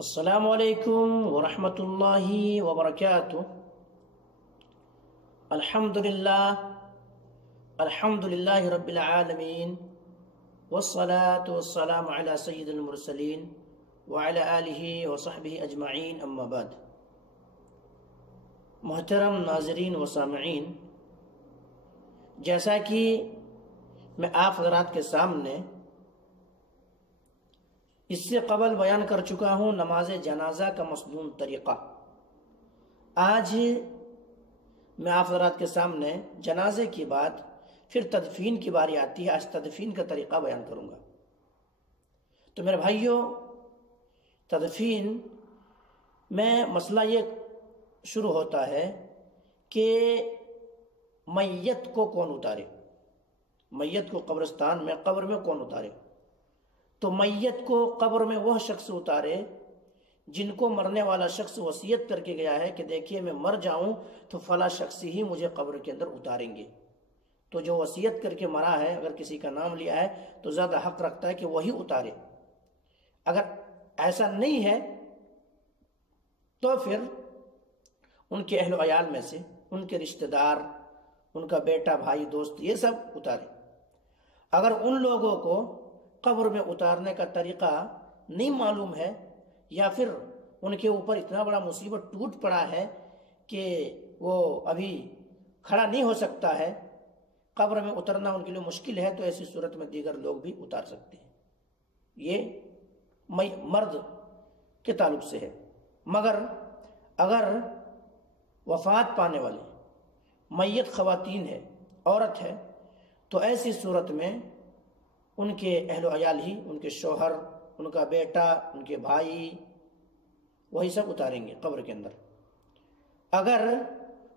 السلام علیکم ورحمۃ اللہ وبرکاتہ۔ الحمد للہ رب العالمین، والصلاة والسلام علی سید المرسلین وعلی آلہ وصحبہ اجمعین، اما بعد۔ محترم ناظرین و سامعین، جیسا کہ میں آپ حضرات کے سامنے اس سے قبل بیان کر چکا ہوں نماز جنازہ کا مسنون طریقہ، آج میں آپ حضرات کے سامنے جنازے کی بات پھر تدفین کی باری آتی ہے۔ آج تدفین کا طریقہ بیان کروں گا۔ تو میرے بھائیوں، تدفین میں مسئلہ یہ شروع ہوتا ہے کہ میت کو کون اتارے، میت کو قبرستان میں قبر میں کون اتارے۔ تو میت کو قبر میں وہ شخص اتارے جن کو مرنے والا شخص وصیت کر کے گیا ہے کہ دیکھیے میں مر جاؤں تو فلاں شخص ہی مجھے قبر کے اندر اتاریں گے۔ تو جو وصیت کر کے مرا ہے، اگر کسی کا نام لیا ہے تو زیادہ حق رکھتا ہے کہ وہی اتارے۔ اگر ایسا نہیں ہے تو پھر ان کے اہل و عیال میں سے ان کے رشتہ دار، ان کا بیٹا، بھائی، دوست، یہ سب اتارے۔ اگر ان لوگوں کو قبر میں اتارنے کا طریقہ نہیں معلوم ہے، یا پھر ان کے اوپر اتنا بڑا مصیبت ٹوٹ پڑا ہے کہ وہ ابھی کھڑا نہیں ہو سکتا ہے، قبر میں اترنا ان کے لیے مشکل ہے، تو ایسی صورت میں دیگر لوگ بھی اتار سکتے ہیں۔ یہ مرد کے تعلق سے ہے۔ مگر اگر وفات پانے والے میت خواتین ہے، عورت ہے، تو ایسی صورت میں ان کے اہل و عیال ہی، ان کے شوہر، ان کا بیٹا، ان کے بھائی، وہی سب اتاریں گے قبر کے اندر۔ اگر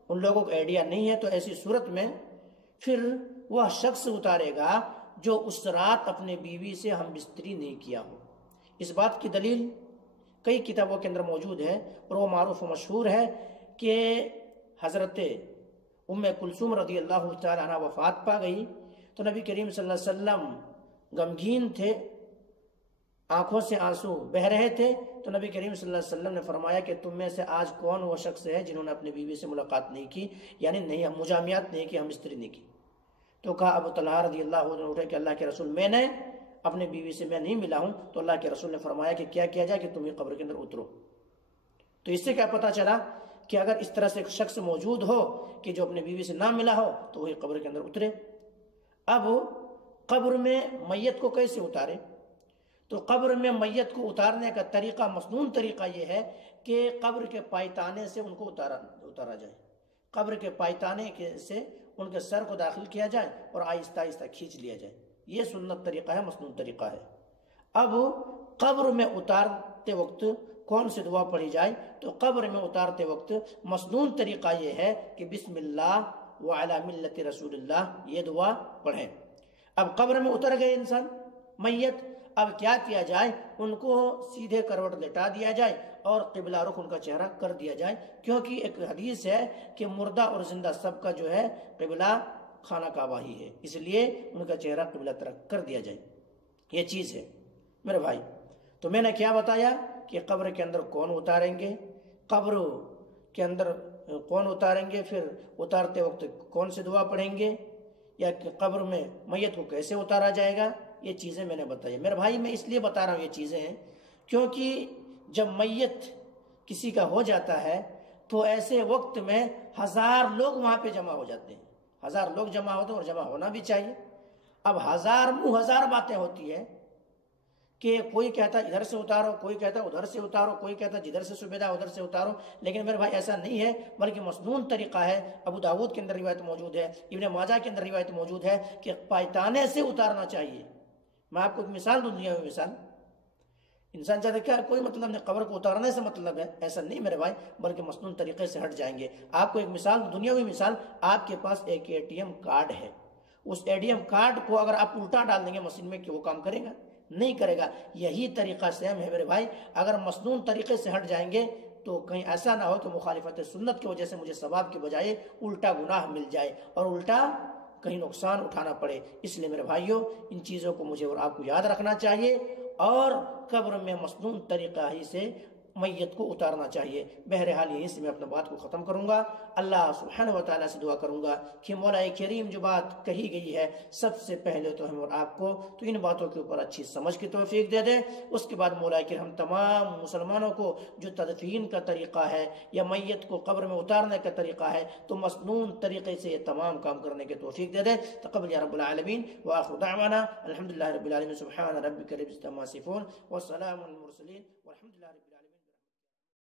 ان لوگوں کو آئیڈیا نہیں ہے تو ایسی صورت میں پھر وہ شخص اتارے گا جو اس رات اپنے بیوی سے ہم بستری نہیں کیا ہو۔ اس بات کی دلیل کئی کتابوں کے اندر موجود ہے، اور وہ معروف و مشہور ہے کہ حضرت ام کلثوم رضی اللہ تعالی عنہ وفات پا گئی تو نبی کریم صلی اللہ علیہ وسلم غمگین تھے، آنکھوں سے آنسو بہہ رہے تھے، تو نبی کریم صلی اللہ علیہ وسلم نے فرمایا کہ تم میں سے آج کون وہ شخص ہے جنہوں نے اپنی بیوی سے ملاقات نہیں کی، یعنی نہیں مجامعات نہیں کی، ہم بستری نہیں کی۔ تو کہا ابو طلحہ رضی اللہ عنہ اٹھے کہ اللہ کے رسول، میں نے اپنی بیوی سے میں نہیں ملا ہوں۔ تو اللہ کے رسول نے فرمایا کہ کیا کیا جائے کہ تم ہی قبر کے اندر اترو۔ تو اس سے کیا پتہ چلا کہ اگر اس طرح سے ایک شخص موجود ہو کہ جو اپنی بیوی سے نہ ملا ہو تو وہی قبر کے اندر اترے۔ اب قبر میں میت کو کیسے اتارے؟ تو قبر میں میت کو اتارنے کا طریقہ، مسنون طریقہ یہ ہے کہ قبر کے پائتانے سے ان کو اتارا جائے۔ قبر کے پائتانے سے ان کے سر کو داخل کیا جائے اور آہستہ آہستہ کھینچ لیا جائے۔ یہ سنت طریقہ ہے، مسنون طریقہ ہے۔ اب قبر میں اتارتے وقت کون سی دعا پڑھی جائے؟ تو قبر میں اتارتے وقت مسنون طریقہ یہ ہے کہ بسم اللہ وعلی ملت رسول اللہ، یہ دعا پڑھیں۔ اب قبر میں اتر گئے انسان، میت، اب کیا کیا جائے؟ ان کو سیدھے کروٹ لٹا دیا جائے اور قبلہ رخ ان کا چہرہ کر دیا جائے، کیونکہ ایک حدیث ہے کہ مردہ اور زندہ سب کا جو ہے قبلہ خانہ کعبہ ہی ہے، اس لیے ان کا چہرہ قبلہ طرف کر دیا جائے۔ یہ چیز ہے میرے بھائی۔ تو میں نے کیا بتایا کہ قبر کے اندر کون اتاریں گے، قبر کے اندر کون اتاریں گے، پھر اتارتے وقت کون سی دعا پڑھیں گے، یا کہ قبر میں میت کو کیسے اتارا جائے گا، یہ چیزیں میں نے بتائی۔ میرے بھائی، میں اس لیے بتا رہا ہوں یہ چیزیں ہیں کیونکہ جب میت کسی کا ہو جاتا ہے تو ایسے وقت میں 1000 لوگ وہاں پہ جمع ہو جاتے ہیں، 1000 لوگ جمع ہوتے ہیں، اور جمع ہونا بھی چاہیے۔ اب 1000 منہ 1000 باتیں ہوتی ہے کہ کوئی کہتا ادھر سے اتارو، کوئی کہتا ادھر سے اتارو، کوئی کہتا جدھر سے سبیدہ ادھر سے اتارو، لیکن میرے بھائی ایسا نہیں ہے، بلکہ مسنون طریقہ ہے۔ ابو داؤد کے اندر روایت موجود ہے، ابن ماجہ کے اندر روایت موجود ہے کہ پائتانے سے اتارنا چاہیے۔ میں آپ کو ایک مثال دوں، دنیا میں مثال۔ انسان چاہتا ہے کیا کوئی مطلب نہیں، قبر کو اتارنے سے مطلب ہے، ایسا نہیں میرے بھائی، بلکہ مسنون طریقے سے ہٹ جائیں گے۔ آپ کو ایک مثال، دنیاوی مثال، آپ کے پاس ایک ATM کارڈ ہے، اس ATM کارڈ کو اگر آپ الٹا ڈال دیں گے مشین میں، کہ وہ کام کرے گا؟ نہیں کرے گا۔ یہی طریقہ سیم ہے میرے بھائی، اگر مسنون طریقے سے ہٹ جائیں گے تو کہیں ایسا نہ ہو کہ مخالفت سنت کی وجہ سے مجھے ثواب کے بجائے الٹا گناہ مل جائے اور الٹا کہیں نقصان اٹھانا پڑے۔ اس لیے میرے بھائیوں، ان چیزوں کو مجھے اور آپ کو یاد رکھنا چاہیے، اور قبر میں مسنون طریقہ ہی سے میت کو اتارنا چاہیے۔ بہرحال یہیں سے میں اپنے بات کو ختم کروں گا۔ اللہ سبحانہ و تعالیٰ سے دعا کروں گا کہ مولا کریم جو بات کہی گئی ہے سب سے پہلے تو ہم اور آپ کو تو ان باتوں کے اوپر اچھی سمجھ کی توفیق دے دے، اس کے بعد مولا کریم ہم تمام مسلمانوں کو جو تدفین کا طریقہ ہے یا میت کو قبر میں اتارنے کا طریقہ ہے تو مسنون طریقے سے یہ تمام کام کرنے کی توفیق دے دے۔ تقبل یا رب العالمین، وآخر دعوانا الحمدللہ رب العالمین، سبحان ربک رب العزة عما یصفون، والسلام على المرسلین، والحمدللہ رب العالمین۔